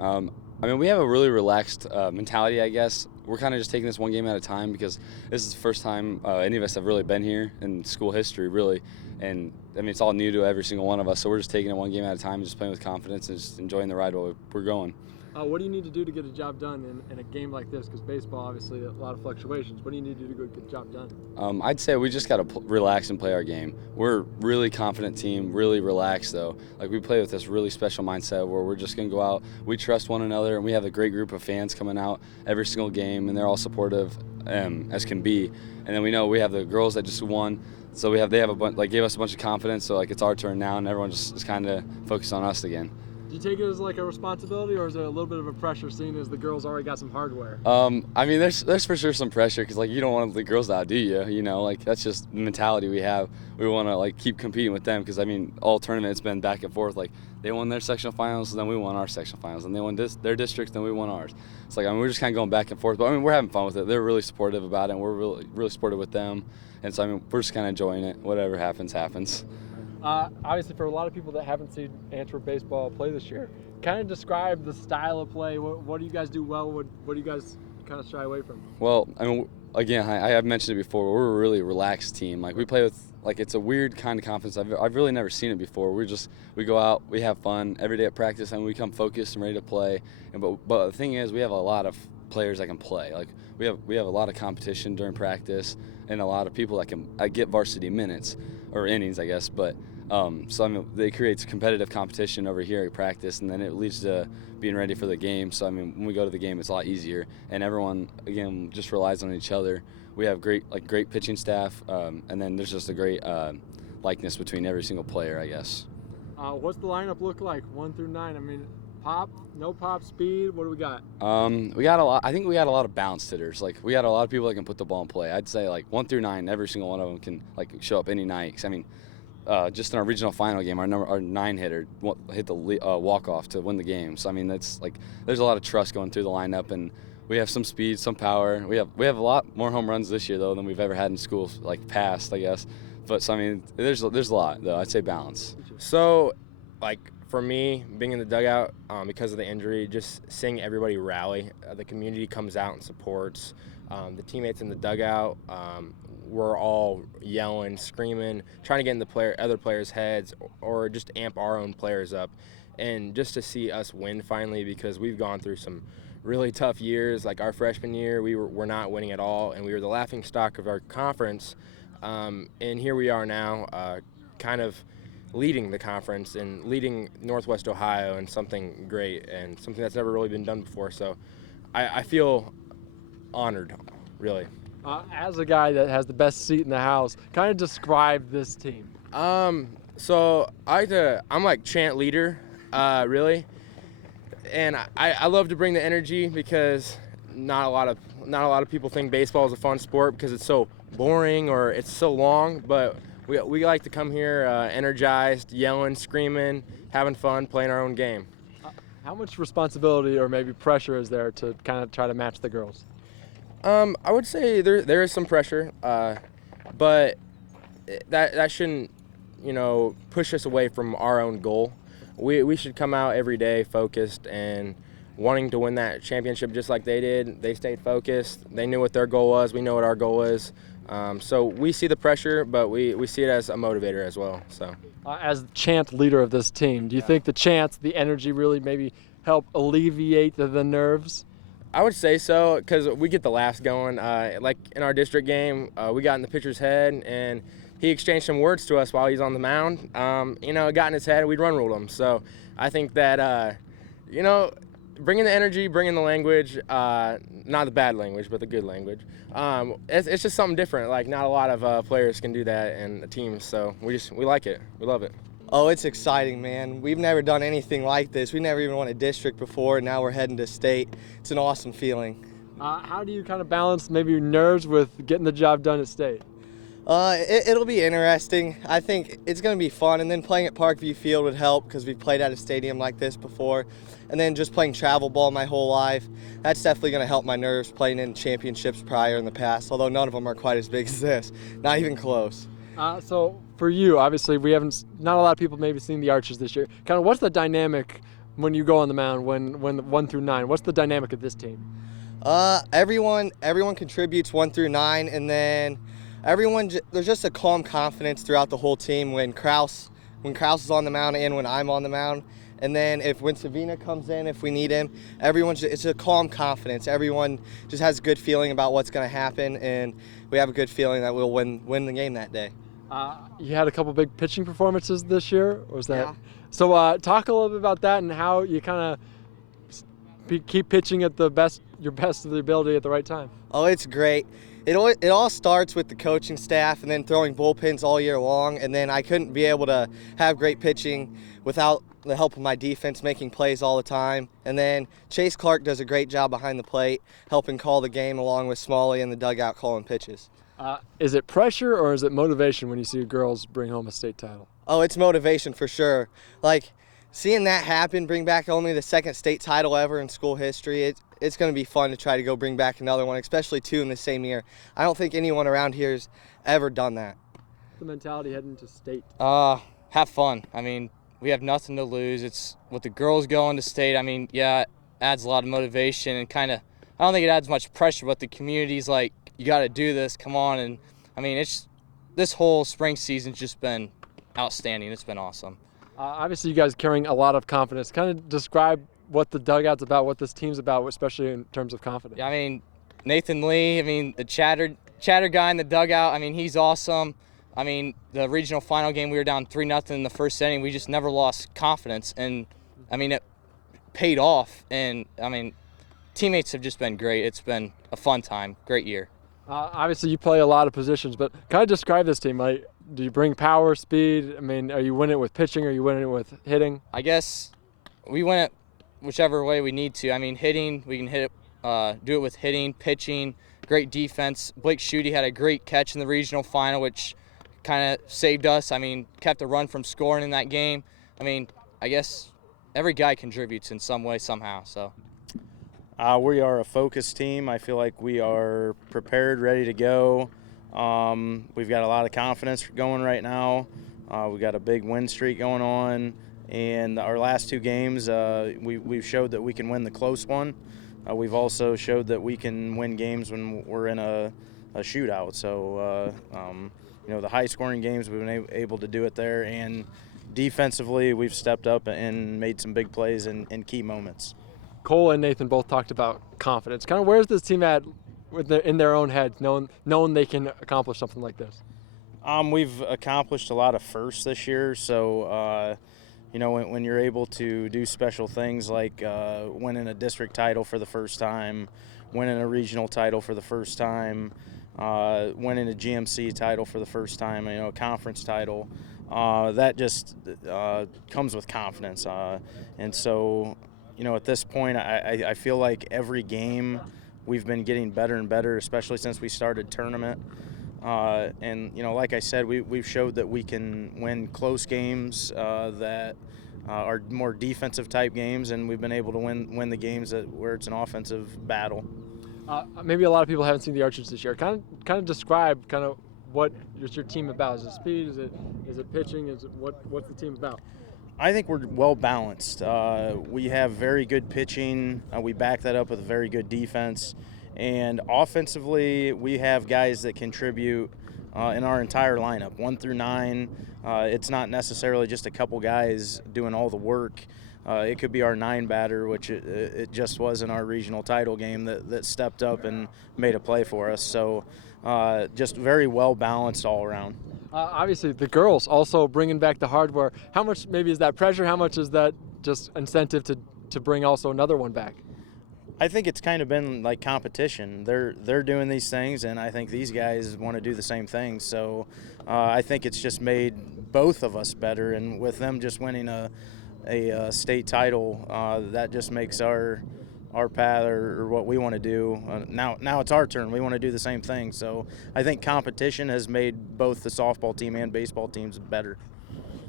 I mean, we have a really relaxed mentality, I guess. We're kind of just taking this one game at a time because this is the first time any of us have really been here in school history, really. And, I mean, it's all new to every single one of us, so we're just taking it one game at a time, just playing with confidence and just enjoying the ride while we're going. What do you need to do to get a job done in a game like this? Because baseball, obviously, a lot of fluctuations. What do you need to do to get the job done? I'd say we just got to relax and play our game. We're a really confident team, really relaxed, though. Like, we play with this really special mindset where we're just going to go out. We trust one another, and we have a great group of fans coming out every single game, and they're all supportive as can be. And then we know we have the girls that just won. So they have a bunch, like, gave us a bunch of confidence. So like it's our turn now, and everyone just is kind of focused on us again. Do you take it as like a responsibility, or is it a little bit of a pressure, seeing as the girls already got some hardware? I mean, there's for sure some pressure because like you don't want the girls to outdo you. You know, like that's just the mentality we have. We want to like keep competing with them because I mean, all tournament it's been back and forth. Like they won their sectional finals, then we won our sectional finals, and they won their district, then we won ours. It's like I mean, we're just kind of going back and forth. But I mean, we're having fun with it. They're really supportive about it, and we're really supportive with them. And so I mean, we're just kind of enjoying it. Whatever happens, happens. Obviously, for a lot of people that haven't seen Antwerp baseball play this year, kind of describe the style of play. What do you guys do well? What do you guys kind of shy away from? Well, I mean, again, I have mentioned it before. We're a really relaxed team. Like we play with, like it's a weird kind of confidence. I've really never seen it before. We go out, we have fun every day at practice, and we come focused and ready to play. But the thing is, we have a lot of players that can play. Like we have a lot of competition during practice, and a lot of people that can get varsity minutes or innings, I guess. But so I mean, they create competitive competition over here at practice, and then it leads to being ready for the game. So I mean, when we go to the game, it's a lot easier, and everyone again just relies on each other. We have great pitching staff, and then there's just a great likeness between every single player, I guess. What's the lineup look like, 1 through 9? I mean, pop, no pop, speed. What do we got? We got a lot. I think we got a lot of balanced hitters. Like we got a lot of people that can put the ball in play. I'd say like 1 through 9, every single one of them can like show up any night. 'Cause, I mean. Just in our regional final game, our 9 hitter hit the walk-off to win the game. So I mean, that's like there's a lot of trust going through the lineup, and we have some speed, some power. We have a lot more home runs this year though than we've ever had in school, like past, I guess. But so I mean, there's a lot though. I'd say balance. So, like for me, being in the dugout because of the injury, just seeing everybody rally, the community comes out and supports. The teammates in the dugout. We're all yelling, screaming, trying to get in the other players' heads or just amp our own players up. And just to see us win finally, because we've gone through some really tough years. Like our freshman year, we're not winning at all, and we were the laughingstock of our conference. And here we are now, kind of leading the conference and leading Northwest Ohio in something great and something that's never really been done before. So I feel honored, really. As a guy that has the best seat in the house, kind of describe this team. So I'm like chant leader, really, and I love to bring the energy because not a lot of people think baseball is a fun sport because it's so boring or it's so long. But we like to come here energized, yelling, screaming, having fun, playing our own game. How much responsibility or maybe pressure is there to kind of try to match the girls? I would say there is some pressure, but that shouldn't, push us away from our own goal. We should come out every day focused and wanting to win that championship just like they did. They stayed focused. They knew what their goal was. We know what our goal is. So we see the pressure, but we see it as a motivator as well. So, as chant leader of this team, do you think the chants, the energy really maybe help alleviate the nerves? I would say so because we get the laughs going. Like in our district game, we got in the pitcher's head and he exchanged some words to us while he's on the mound. It got in his head and we'd run rule him. So I think that, bringing the energy, bringing the language, not the bad language, but the good language. It's just something different. Like not a lot of players can do that in a team. So we like it. We love it. Oh, it's exciting, man. We've never done anything like this. We never even won a district before, and now we're heading to state. It's an awesome feeling. How do you kind of balance maybe your nerves with getting the job done at state? It'll be interesting. I think it's going to be fun, and then playing at Parkview Field would help because we've played at a stadium like this before. And then just playing travel ball my whole life, that's definitely going to help my nerves playing in championships prior in the past, although none of them are quite as big as this. Not even close. So for you, obviously, not a lot of people maybe seen the Archers this year. Kind of what's the dynamic when you go on the mound, when 1 through 9? What's the dynamic of this team? Everyone contributes 1 through 9, and then there's just a calm confidence throughout the whole team when Krouse is on the mound and when I'm on the mound. And then when Savina comes in, if we need him, it's a calm confidence. Everyone just has a good feeling about what's going to happen, and we have a good feeling that we'll win the game that day. You had a couple big pitching performances this year. Was that? Yeah. So talk a little bit about that and how you kind of keep pitching at your best of the ability at the right time. Oh, it's great. It all starts with the coaching staff and then throwing bullpens all year long, and then I couldn't be able to have great pitching without the help of my defense making plays all the time. And then Chase Clark does a great job behind the plate, helping call the game along with Smalley in the dugout calling pitches. Is it pressure or is it motivation when you see girls bring home a state title? Oh, it's motivation for sure. Like, seeing that happen, bring back only the second state title ever in school history, it's going to be fun to try to go bring back another one, especially 2 in the same year. I don't think anyone around here has ever done that. The mentality heading to state? Have fun. I mean, we have nothing to lose. It's with the girls going to state. I mean, yeah, it adds a lot of motivation and kind of, I don't think it adds much pressure, but the community's like, you got to do this, come on. And I mean, this whole spring season's just been outstanding. It's been awesome. Obviously, you guys carrying a lot of confidence. Kind of describe what the dugout's about, what this team's about, especially in terms of confidence. Yeah, I mean, Nathan Lee, I mean, the chatter guy in the dugout, I mean, he's awesome. I mean, the regional final game, we were down 3-0 in the first inning. We just never lost confidence, and I mean, it paid off. And I mean, teammates have just been great. It's been a fun time, great year. Obviously, you play a lot of positions, but kind of describe this team. Like, do you bring power, speed? I mean, are you winning it with pitching? Or are you winning it with hitting? I guess we win it whichever way we need to. I mean, hitting, we can do it with hitting, pitching, great defense. Blake Schutte had a great catch in the regional final, which kind of saved us. I mean, kept a run from scoring in that game. I mean, I guess every guy contributes in some way, somehow. So. We are a focused team. I feel like we are prepared, ready to go. We've got a lot of confidence going right now. We've got a big win streak going on. And our last 2 games, we've showed that we can win the close one. We've also showed that we can win games when we're in a shootout. So, the high-scoring games, we've been able to do it there. And defensively, we've stepped up and made some big plays in key moments. Cole and Nathan both talked about confidence. Kind of where's this team at in their own heads, knowing they can accomplish something like this? We've accomplished a lot of firsts this year. So, when you're able to do special things like winning a district title for the first time, winning a regional title for the first time, winning a GMC title for the first time, a conference title, that just comes with confidence. And so, at this point, I feel like every game we've been getting better and better, especially since we started tournament. And like I said, we've showed that we can win close games that are more defensive type games, and we've been able to win the games where it's an offensive battle. Maybe a lot of people haven't seen the Archers this year. Kind of describe what is your team about? Is it speed? Is it pitching? What's the team about? I think we're well balanced. We have very good pitching. We back that up with a very good defense. And offensively, we have guys that contribute in our entire lineup, 1 through 9. It's not necessarily just a couple guys doing all the work. It could be our 9 batter, which it just was in our regional title game that stepped up and made a play for us. So just very well balanced all around. Obviously, the girls also bringing back the hardware. How much maybe is that pressure? How much is that just incentive to bring also another one back? I think it's kind of been like competition. They're doing these things, and I think these guys want to do the same thing. So I think it's just made both of us better, and with them just winning a state title, that just makes our path or what we want to do. Now it's our turn. We want to do the same thing. So I think competition has made both the softball team and baseball teams better.